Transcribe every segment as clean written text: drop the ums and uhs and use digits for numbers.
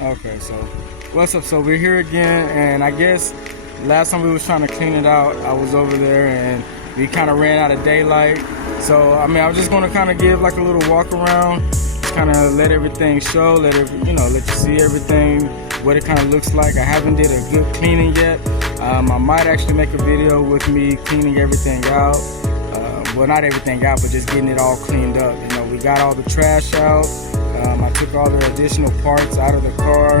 Okay, so what's up? So we're here again, and I guess last time we was trying to clean it out, I was over there and we kind of ran out of daylight. So I mean, I was just gonna kind of give like a little walk around, kind of let everything show, let you see everything, what it kind of looks like. I haven't did a good cleaning yet. I might actually make a video with me cleaning everything out. Well, not everything out, but just getting it all cleaned up. You know, we got all the trash out. I took all the additional parts out of the car.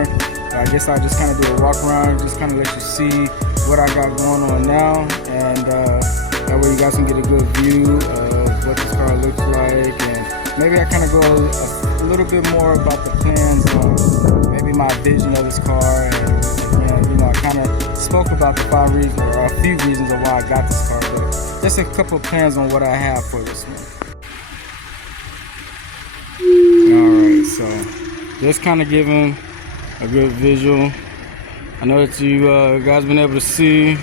I guess I'll just kind of do a walk around, just kind of let you see what I got going on now, and that way you guys can get a good view of what this car looks like, and maybe I kind of go a little bit more about the plans on maybe my vision of this car, and I kind of spoke about the 5 reasons, or a few reasons of why I got this car, but just a couple of plans on what I have for this one. Alright, so just kind of giving a good visual. I know that you guys been able to see,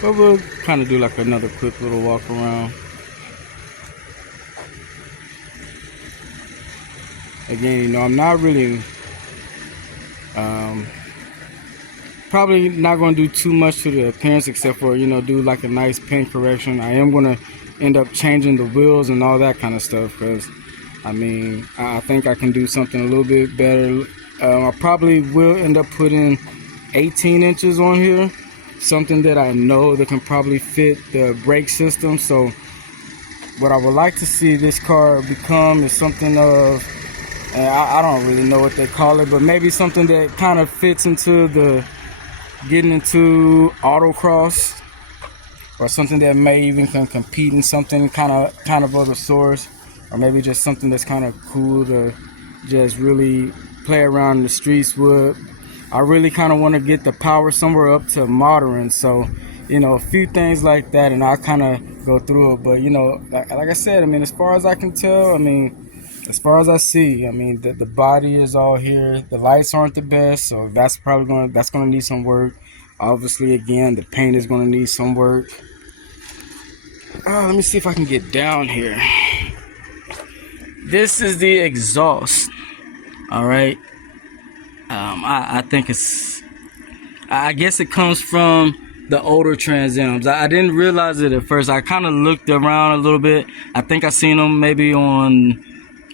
but we'll kind of do like another quick little walk around. Again, I'm not really probably not going to do too much to the appearance, except for do like a nice paint correction. I am going to end up changing the wheels and all that kind of stuff, because I mean, I think I can do something a little bit better. I probably will end up putting 18 inches on here, something that I know that can probably fit the brake system. So what I would like to see this car become is something of, I don't really know what they call it, but maybe something that kind of fits into getting into autocross, or something that may even can compete in something kind of the source. Or maybe just something that's kind of cool to just really play around in the streets with. I really kind of want to get the power somewhere up to modern. So, a few things like that, and I'll kind of go through it. But, like I said, I mean, as far as I can tell, I mean, as far as I see, I mean, the body is all here. The lights aren't the best, so that's probably going to need some work. Obviously, again, the paint is going to need some work. Let me see if I can get down here. This is the exhaust. All right. I think I guess it comes from the older Trans Ams. I didn't realize it at first. I kind of looked around a little bit. I think I seen them maybe on,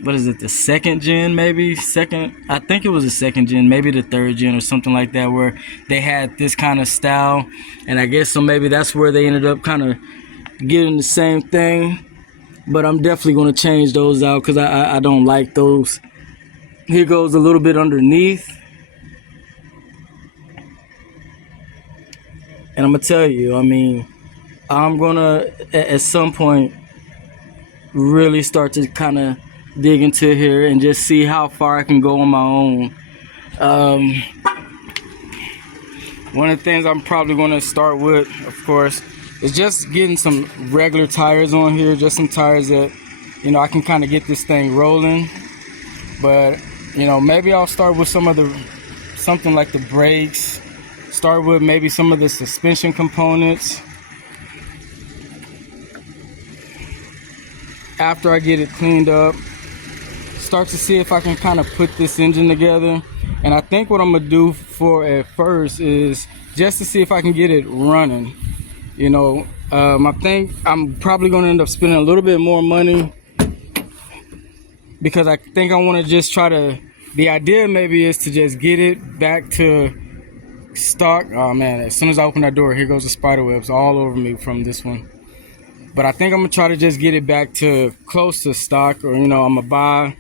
what is it, the second gen, maybe second. I think it was the second gen, maybe the third gen or something like that, where they had this kind of style. And I guess so maybe that's where they ended up kind of getting the same thing. But I'm definitely going to change those out, because I don't like those. Here goes a little bit underneath. And I'm going to tell you, I mean, I'm going to, at some point, really start to kind of dig into here and just see how far I can go on my own. One of the things I'm probably going to start with, of course, is just getting some regular tires on here, just some tires that, I can kind of get this thing rolling. But, maybe I'll start with something like the brakes, start with maybe some of the suspension components. After I get it cleaned up, start to see if I can kind of put this engine together. And I think what I'm going to do at first is just to see if I can get it running. I think I'm probably going to end up spending a little bit more money, because I think I want to just the idea maybe is to just get it back to stock. Oh man, as soon as I open that door, here goes the spider webs all over me from this one. But I think I'm going to try to just get it back to close to stock, or, I'm going to buy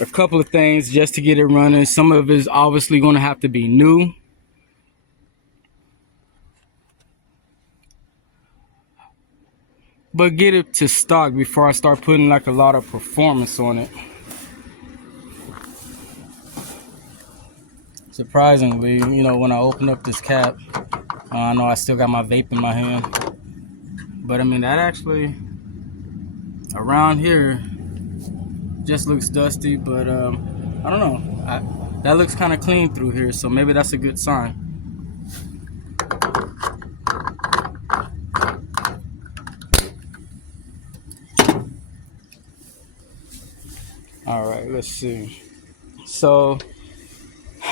a couple of things just to get it running. Some of it is obviously going to have to be new. But get it to stock before I start putting like a lot of performance on it. Surprisingly, when I open up this cap, I know I still got my vape in my hand. But I mean, that actually, around here, just looks dusty. But I don't know. That looks kind of clean through here, so maybe that's a good sign. All right, let's see. So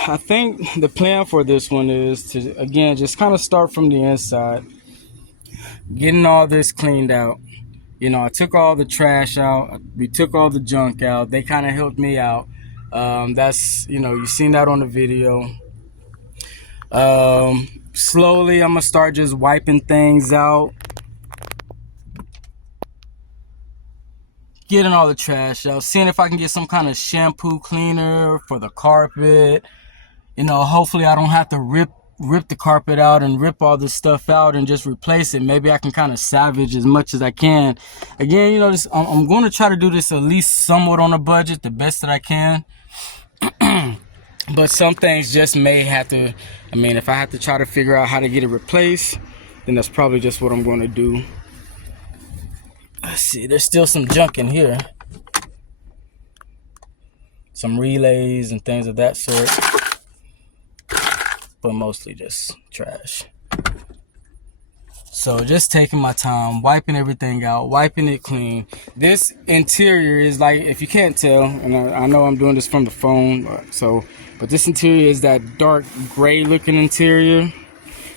I think the plan for this one is to, again, just kind of start from the inside, getting all this cleaned out. You know, I took all the trash out. We took all the junk out. They kind of helped me out. That's, you know, you've seen that on the video. Slowly, I'm going to start just wiping things out, getting all the trash out, seeing if I can get some kind of shampoo cleaner for the carpet. You know, hopefully I don't have to rip the carpet out and rip all this stuff out and just replace it. Maybe I can kind of salvage as much as I can. Again, you know, I'm going to try to do this at least somewhat on a budget, the best that I can. But some things just may have to, I mean, if I have to try to figure out how to get it replaced, then that's probably just what I'm going to do. Let's see, there's still some junk in here. Some relays and things of that sort. But mostly just trash. So just taking my time, wiping everything out, wiping it clean. This interior is like, if you can't tell, and I know I'm doing this from the phone, but this interior is that dark gray looking interior.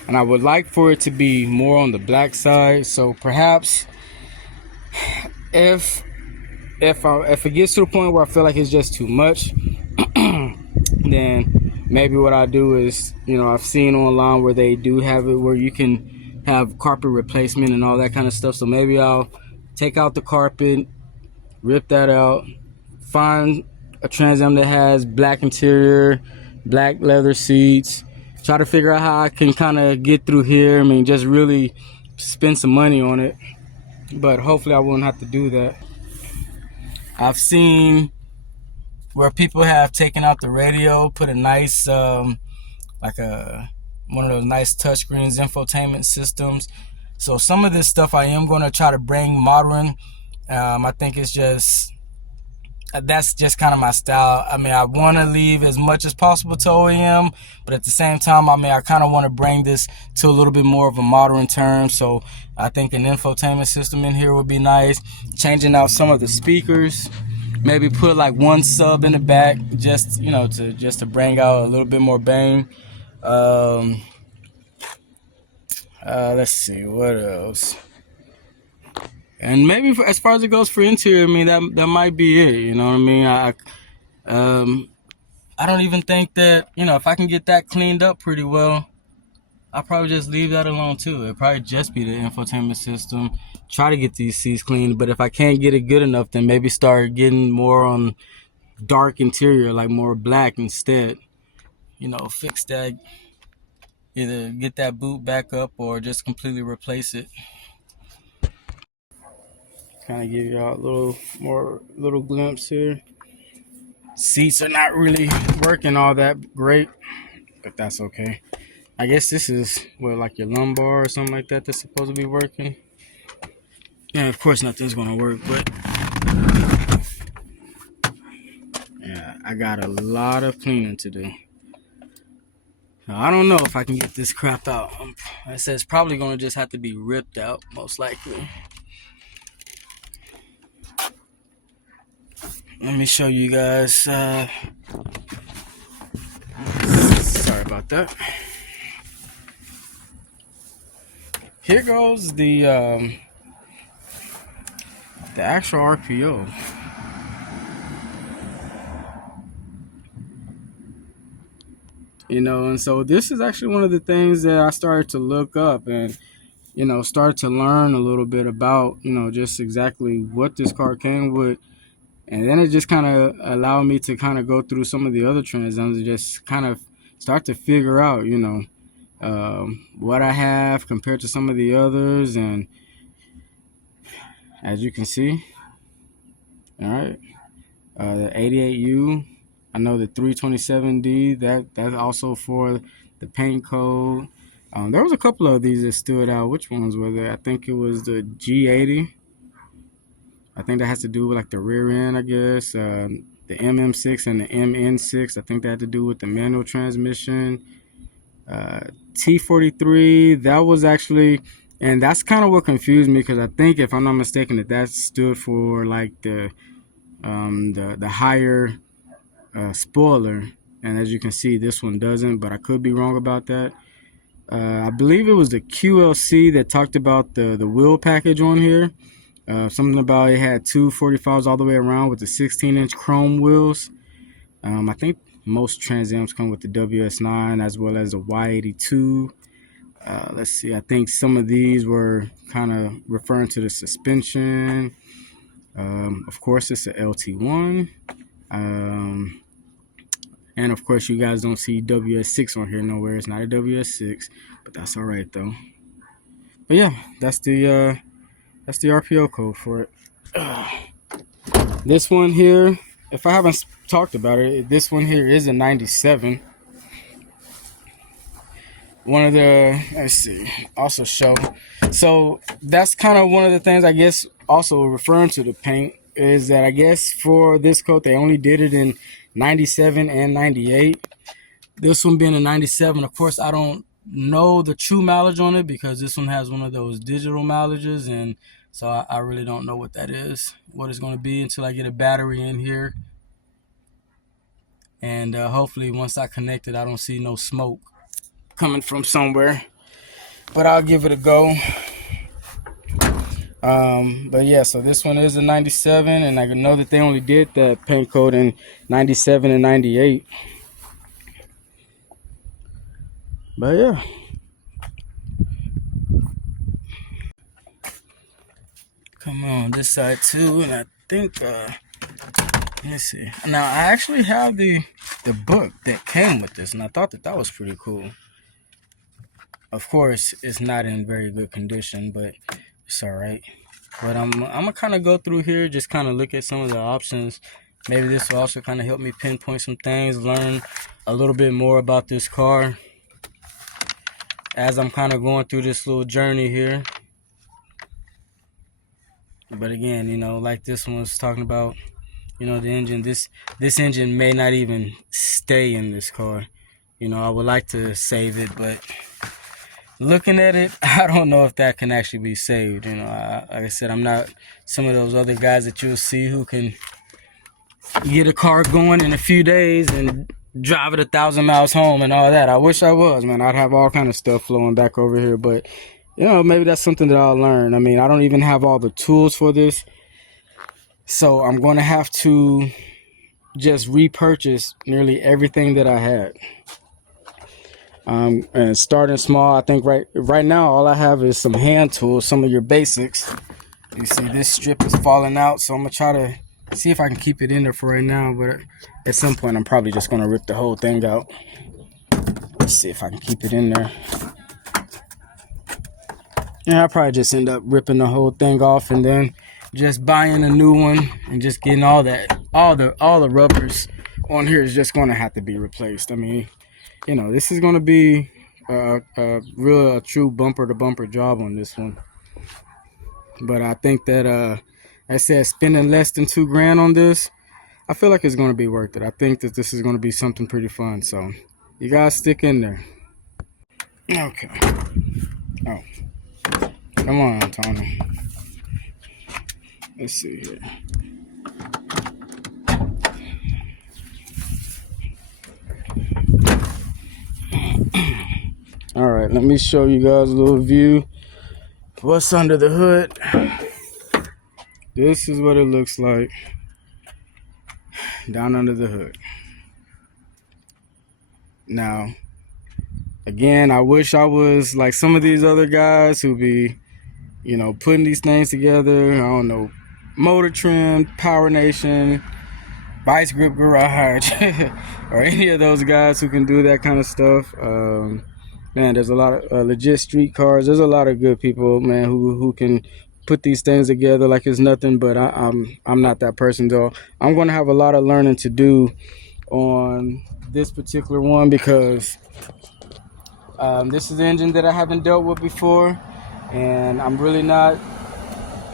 And I would like for it to be more on the black side. So perhaps if it gets to the point where I feel like it's just too much, then maybe what I do is, you know, I've seen online where they do have it where you can have carpet replacement and all that kind of stuff. So maybe I'll take out the carpet, rip that out, find a Trans Am that has black interior, black leather seats, try to figure out how I can kind of get through here. I mean, just really spend some money on it, but hopefully I won't have to do that. I've seen where people have taken out the radio, put a nice one of those nice touchscreens, infotainment systems. So some of this stuff I am going to try to bring modern. I think it's just, that's just kind of my style. I mean, I want to leave as much as possible to OEM, but at the same time, I mean, I kind of want to bring this to a little bit more of a modern term. So I think an infotainment system in here would be nice. Changing out some of the speakers. Maybe put like one sub in the back, just, you know, to bring out a little bit more bang. Let's see what else. And maybe as far as it goes for interior, I mean, that might be it. You know what I mean? I don't even think that, you know, if I can get that cleaned up pretty well, I'll probably just leave that alone too. It'll probably just be the infotainment system. Try to get these seats cleaned, but if I can't get it good enough, then maybe start getting more on dark interior, like more black instead. You know, fix that. Either get that boot back up or just completely replace it. Kind of give y'all a little glimpse here. Seats are not really working all that great, but that's okay. I guess this is what, like your lumbar or something like that, that's supposed to be working. Yeah, of course nothing's gonna work, but yeah, I got a lot of cleaning to do. Now, I don't know if I can get this crap out. I said it's probably gonna just have to be ripped out, most likely. Let me show you guys. Sorry about that. Here goes the actual RPO. You know, and so this is actually one of the things that I started to look up and, you know, start to learn a little bit about, you know, just exactly what this car came with. And then it just kind of allowed me to kind of go through some of the other Trans Ams and just kind of start to figure out, you know, what I have compared to some of the others. And as you can see, all right, the 88U, I know the 327D, that's also for the paint code. There was a couple of these that stood out. Which ones were there? I think it was the G80. I think that has to do with like the rear end, I guess. The MM6 and the MN6. I think that had to do with the manual transmission. T43, that was actually, and that's kind of what confused me, because I think, if I'm not mistaken, that stood for like the higher spoiler. and as you can see, this one doesn't, but I could be wrong about that. I believe it was the QLC that talked about the wheel package on here. Something about it had two 45s all the way around with the 16-inch chrome wheels. I think most Trans Ams come with the WS9 as well as the Y82. Let's see, I think some of these were kind of referring to the suspension. Of course, it's a LT1. And of course, you guys don't see WS6 on here nowhere. It's not a WS6, but that's all right though. But yeah, that's the RPO code for it. This one here, if I haven't talked about it, this one here is a 97. One of the, let's see, also show. So that's kind of one of the things, I guess, also referring to the paint, is that I guess for this coat, they only did it in 97 and 98. This one being a 97, of course, I don't know the true mileage on it because this one has one of those digital mileages, and so I really don't know what that is, what it's going to be until I get a battery in here. And hopefully once I connect it, I don't see no smoke coming from somewhere, but I'll give it a go. But yeah, so this one is a 97, and I know that they only did that paint coat in 97 and 98. But yeah, come on this side too, and I think let's see. Now I actually have the book that came with this, and I thought that was pretty cool. Of course, it's not in very good condition, but it's all right. But I'm gonna kind of go through here, just kind of look at some of the options. Maybe this will also kind of help me pinpoint some things, learn a little bit more about this car as I'm kind of going through this little journey here. But again, you know, like this one was talking about, you know, the engine, this engine may not even stay in this car. You know, I would like to save it, but looking at it, I don't know if that can actually be saved. You know, like I said, I'm not some of those other guys that you'll see who can get a car going in a few days and drive it 1,000 miles home and all that. I wish I was, man. I'd have all kind of stuff flowing back over here, but you know, maybe that's something that I'll learn. I mean, I don't even have all the tools for this, so I'm going to have to just repurchase nearly everything that I had. And starting small, I think right now all I have is some hand tools, some of your basics. You see this strip is falling out, so I'm gonna try to see if I can keep it in there for right now, but at some point I'm probably just gonna rip the whole thing out. Let's see if I can keep it in there. Yeah, I'll probably just end up ripping the whole thing off and then just buying a new one and just getting all the rubbers on here is just gonna have to be replaced. I mean, you know, this is going to be a true bumper-to-bumper job on this one. But I think that, I said, spending less than $2,000 on this, I feel like it's going to be worth it. I think that this is going to be something pretty fun. So you guys stick in there. Okay. Oh, come on, Tony. Let's see here. All right, let me show you guys a little view. What's under the hood? This is what it looks like down under the hood. Now, again, I wish I was like some of these other guys who be, you know, putting these things together. I don't know, Motor Trend, Power Nation, Vice Grip Garage, or any of those guys who can do that kind of stuff. Man, there's a lot of legit street cars. There's a lot of good people, man, who can put these things together like it's nothing. But I'm not that person, though. I'm going to have a lot of learning to do on this particular one because this is the engine that I haven't dealt with before, and I'm really not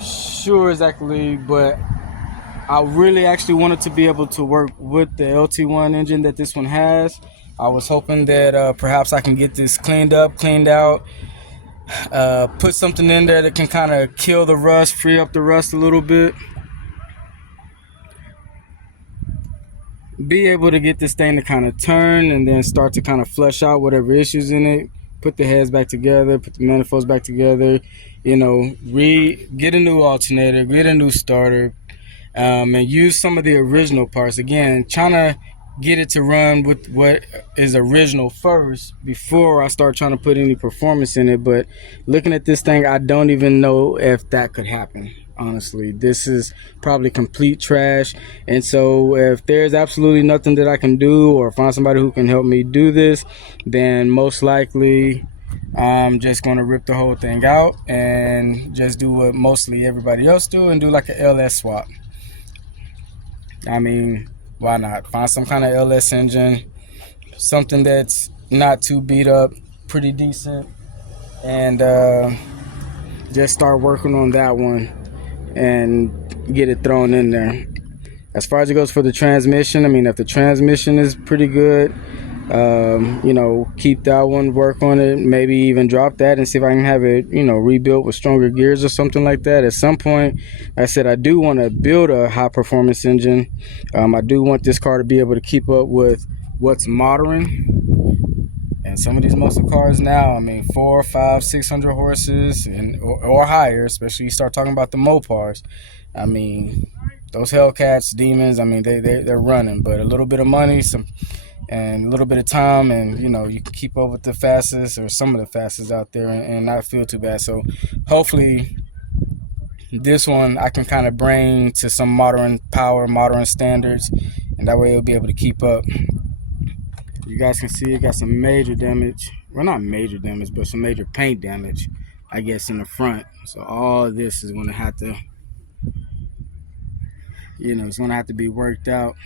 sure exactly, but I really actually wanted to be able to work with the LT1 engine that this one has. I was hoping that perhaps I can get this cleaned up, cleaned out, put something in there that can kind of kill the rust, free up the rust a little bit. be able to get this thing to kind of turn and then start to kind of flush out whatever issues in it, put the heads back together, put the manifolds back together, you know, get a new alternator, get a new starter, and use some of the original parts. Again, trying to get it to run with what is original first before I start trying to put any performance in it. But looking at this thing, I don't even know if that could happen. Honestly, this is probably complete trash. And so if there's absolutely nothing that I can do or find somebody who can help me do this, then most likely I'm just going to rip the whole thing out and just do what mostly everybody else do and do like an LS swap. I mean, why not? Find some kind of LS engine, something that's not too beat up, pretty decent, and just start working on that one and get it thrown in there. As far as it goes for the transmission, I mean, if the transmission is pretty good, you know, keep that one, work on it, maybe even drop that and see if I can have it, you know, rebuilt with stronger gears or something like that. At some point, like I said, I do want to build a high performance engine. I do want this car to be able to keep up with what's modern. And some of these muscle cars now, I mean, 400, 500, 600 horses or higher, especially you start talking about the Mopars. I mean, those Hellcats, Demons, I mean, they're running, but a little bit of money, and a little bit of time, and you know, you can keep up with the fastest or some of the fastest out there and not feel too bad. So hopefully this one I can kind of bring to some modern power, modern standards, and that way it'll be able to keep up. You guys can see it got some major damage. Well, not major damage, but some major paint damage, I guess, in the front. So all of this is going to have to, you know, it's going to have to be worked out.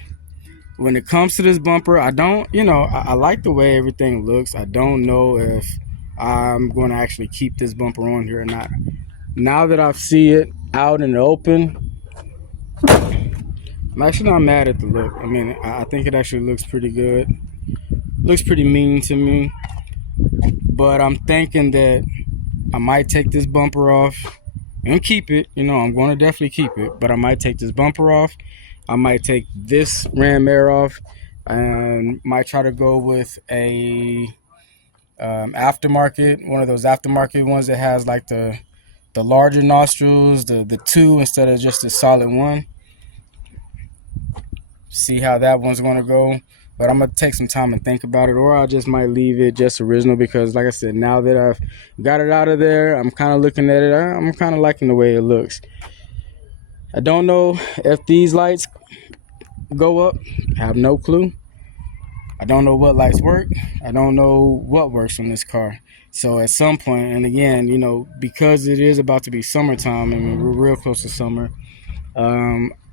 When it comes to this bumper, I don't, you know, I like the way everything looks. I don't know if I'm going to actually keep this bumper on here or not. Now that I see it out in the open, I'm actually not mad at the look. I mean, I think it actually looks pretty good. Looks pretty mean to me. But I'm thinking that I might take this bumper off and keep it. You know, I'm going to definitely keep it. But I might take this bumper off. I might take this ram air off and might try to go with a aftermarket, one of those aftermarket ones that has like the larger nostrils, the two instead of just the solid one. See how that one's going to go. But I'm going to take some time and think about it, or I just might leave it just original because, like I said, now that I've got it out of there, I'm kind of looking at it. I'm kind of liking the way it looks. I don't know if these lights go up. I have no clue. I don't know what lights work. I don't know what works on this car. So at some point, and again, you know, because it is about to be summertime, I mean, we're real close to summer,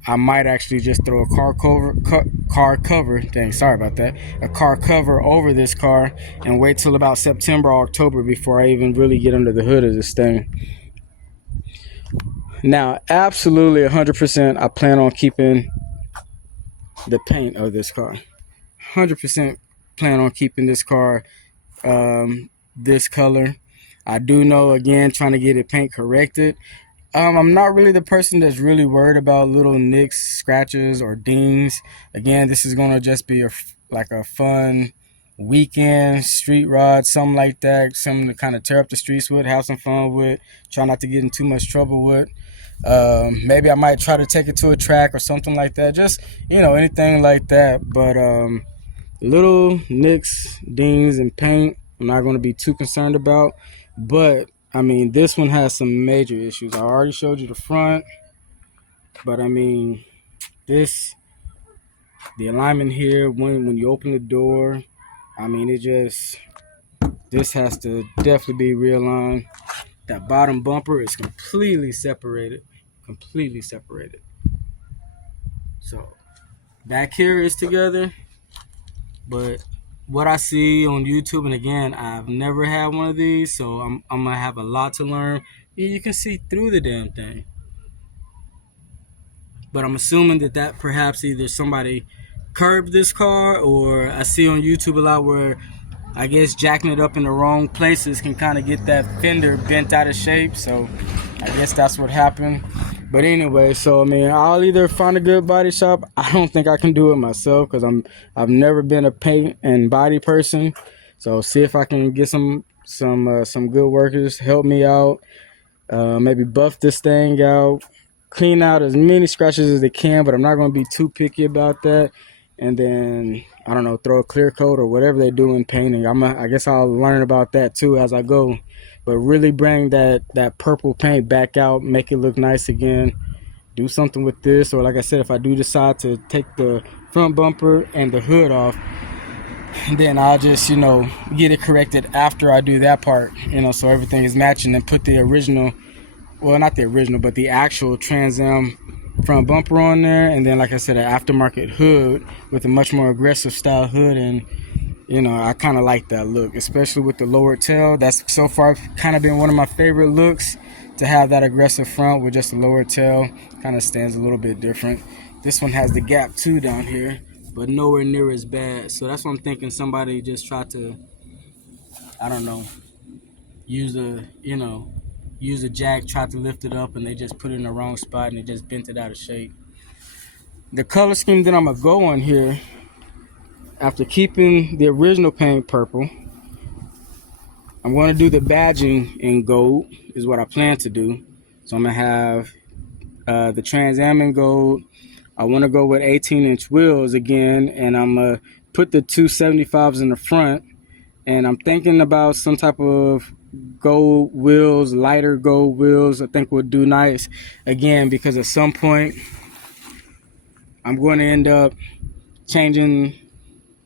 I might actually just throw a car cover, dang, sorry about that, a car cover over this car and wait till about September or October before I even really get under the hood of this thing. Now, absolutely 100%, I plan on keeping the paint of this car. 100% plan on keeping this car this color. I do know, again, trying to get it paint corrected. I'm not really the person that's really worried about little nicks, scratches, or dings. Again, this is going to just be like a fun weekend street ride, something like that, something to kind of tear up the streets with, have some fun with, try not to get in too much trouble with. Maybe I might try to take it to a track or something like that, just, you know, anything like that. But little nicks, dings, and paint, I'm not going to be too concerned about. But I mean, this one has some major issues. I already showed you the front, but I mean, the alignment here, when you open the door, I mean, this has to definitely be realigned. That bottom bumper is completely separated. So back here is together, but what I see on YouTube, and again, I've never had one of these, so I'm gonna have a lot to learn. You can see through the damn thing, but I'm assuming that perhaps either somebody curbed this car, or I see on YouTube a lot where I guess jacking it up in the wrong places can kind of get that fender bent out of shape. So I guess that's what happened. But anyway, so I mean, I'll either find a good body shop. I don't think I can do it myself because I've never been a paint and body person. So see if I can get some good workers help me out. Maybe buff this thing out, clean out as many scratches as they can, but I'm not going to be too picky about that. And then I don't know, throw a clear coat or whatever they do in painting. I guess I'll learn about that too as I go. But really bring that purple paint back out, make it look nice again. Do something with this, or like I said, if I do decide to take the front bumper and the hood off, then I'll just get it corrected after I do that part. So everything is matching, and put the original, well, not the original, but the actual Trans Am front bumper on there, and then like I said, an aftermarket hood with a much more aggressive style hood. And I kind of like that look, especially with the lowered tail. That's so far kind of been one of my favorite looks, to have that aggressive front with just a lowered tail. Kind of stands a little bit different. This one has the gap too down here, but nowhere near as bad. So that's what I'm thinking. Somebody just tried to, I don't know, use a jack, tried to lift it up, and they just put it in the wrong spot and it just bent it out of shape. The color scheme that I'm gonna go on here, after keeping the original paint purple, I'm going to do the badging in gold, is what I plan to do. So I'm going to have the Trans Am in gold. I want to go with 18-inch wheels again, and I'm going to put the 275s in the front. And I'm thinking about some type of gold wheels, lighter gold wheels. I think would do nice again, because at some point I'm going to end up changing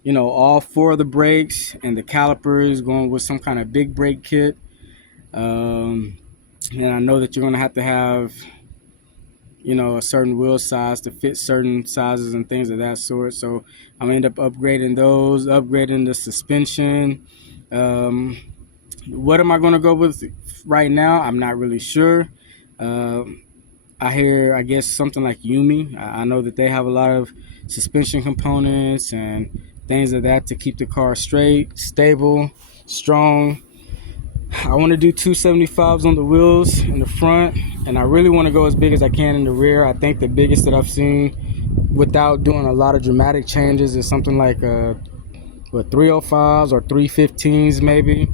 all 4 of the brakes and the calipers, going with some kind of big brake kit. And I know that you're going to have a certain wheel size to fit certain sizes and things of that sort. So I'm going to end up upgrading those, upgrading the suspension. What am I going to go with right now? I'm not really sure. I hear, I guess, something like Yumi. I know that they have a lot of suspension components and things of that to keep the car straight, stable, strong. I want to do 275s on the wheels in the front, and I really want to go as big as I can in the rear. I think the biggest that I've seen without doing a lot of dramatic changes is something like 305s or 315s maybe.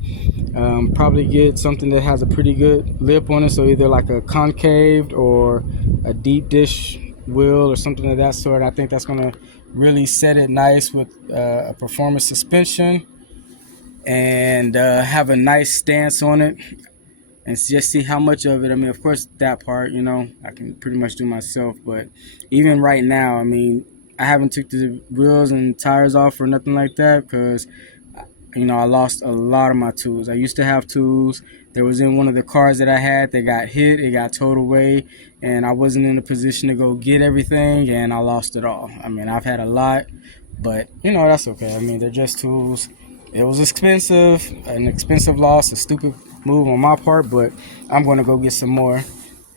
Probably get something that has a pretty good lip on it, so either like a concaved or a deep dish wheel or something of that sort. I think that's going to really set it nice with a performance suspension, and have a nice stance on it, and just see how much of it. I mean, of course, that part, I can pretty much do myself, but even right now, I mean, I haven't took the wheels and tires off or nothing like that, because I lost a lot of my tools. I used to have tools. There was in one of the cars that I had that got hit. It got towed away, and I wasn't in a position to go get everything, and I lost it all. I mean, I've had a lot, but that's okay. I mean, they're just tools. It was expensive, an expensive loss, a stupid move on my part, but I'm going to go get some more.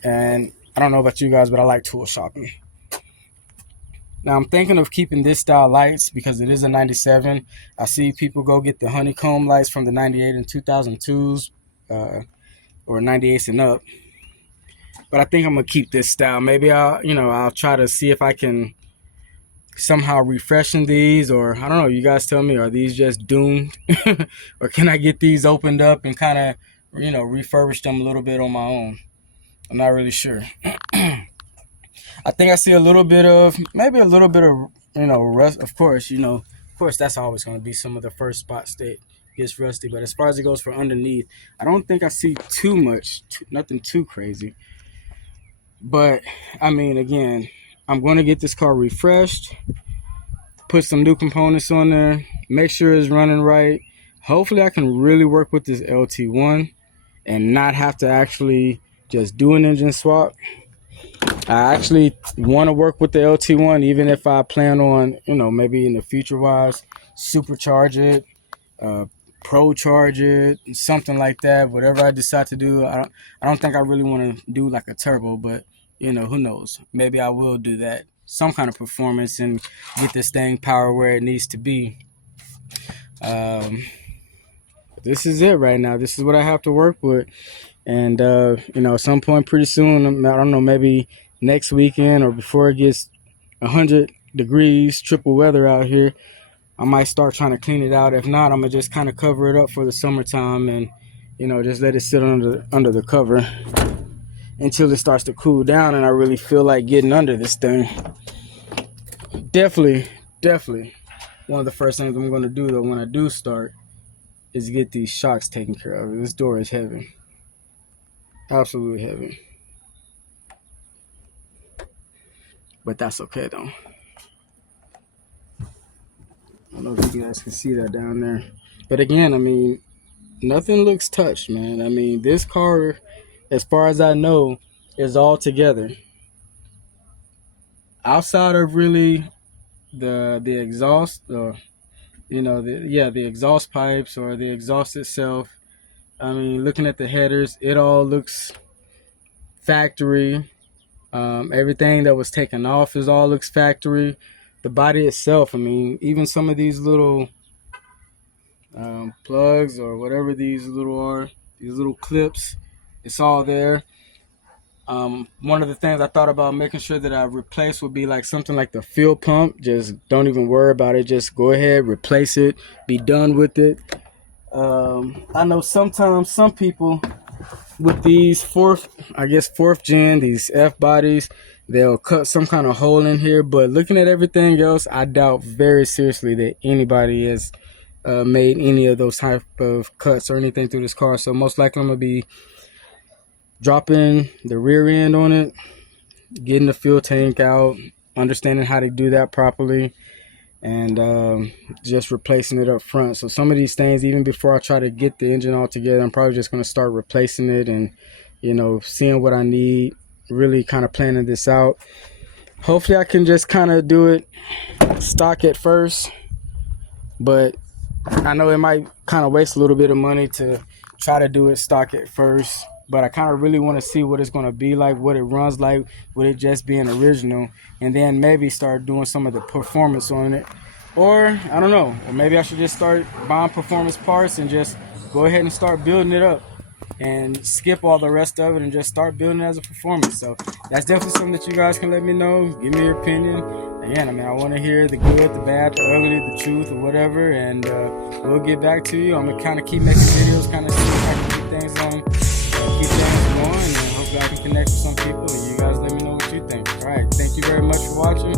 And I don't know about you guys, but I like tool shopping. Now I'm thinking of keeping this style lights because it is a 97. I see people go get the honeycomb lights from the 98 and 2002s, or 98s and up. But I think I'm gonna keep this style. Maybe I'll try to see if I can somehow refreshen these, or I don't know. You guys tell me. Are these just doomed, or can I get these opened up and kind of refurbish them a little bit on my own? I'm not really sure. I think I see maybe a little bit of rust. Of course, that's always going to be some of the first spots that gets rusty. But as far as it goes for underneath, I don't think I see too much, nothing too crazy. But I mean, again, I'm going to get this car refreshed, put some new components on there, make sure it's running right. Hopefully, I can really work with this LT1 and not have to actually just do an engine swap. I actually want to work with the LT1, even if I plan on, maybe in the future wise, supercharge it, pro charge it, something like that. Whatever I decide to do, I don't think I really want to do like a turbo, but who knows? Maybe I will do that, some kind of performance, and get this thing power where it needs to be. This is it right now. This is what I have to work with. And at some point pretty soon, I don't know, maybe next weekend or before it gets 100 degrees triple weather out here, I might start trying to clean it out. If not, I'm gonna just kind of cover it up for the summertime and just let it sit under the cover until it starts to cool down and I really feel like getting under this thing. Definitely one of the first things I'm going to do though when I do start is get these shocks taken care of. This door is heavy, absolutely heavy, but that's okay though. I don't know if you guys can see that down there, but again, I mean, nothing looks touched, man. I mean, this car, as far as I know, is all together outside of really the exhaust, the exhaust pipes or the exhaust itself. I mean, looking at the headers, it all looks factory. Everything that was taken off all looks factory. The body itself, I mean, even some of these little plugs or whatever these little clips, it's all there. One of the things I thought about making sure that I replace would be like something like the fuel pump. Just don't even worry about it. Just go ahead, replace it, be done with it. I know sometimes some people with these fourth gen, these F bodies, they'll cut some kind of hole in here. But looking at everything else, I doubt very seriously that anybody has made any of those type of cuts or anything through this car. So most likely I'm going to be dropping the rear end on it, getting the fuel tank out, understanding how to do that properly, and just replacing it up front. So some of these things, even before I try to get the engine all together, I'm probably just going to start replacing it and seeing what I need, really kind of planning this out. Hopefully I can just kind of do it stock at first, but I know it might kind of waste a little bit of money to try to do it stock at first, but I kind of really want to see what it's going to be like, what it runs like with it just being original, and then maybe start doing some of the performance on it. Or I don't know, or maybe I should just start buying performance parts and just go ahead and start building it up and skip all the rest of it and just start building it as a performance. So that's definitely something that you guys can let me know. Give me your opinion. Again, I mean, I want to hear the good, the bad, the ugly, the truth, or whatever, and we'll get back to you. I'm gonna kind of keep making videos, kind of see if I can keep things on, keep things going, and hopefully I can connect with some people, and you guys let me know what you think. All right, thank you very much for watching.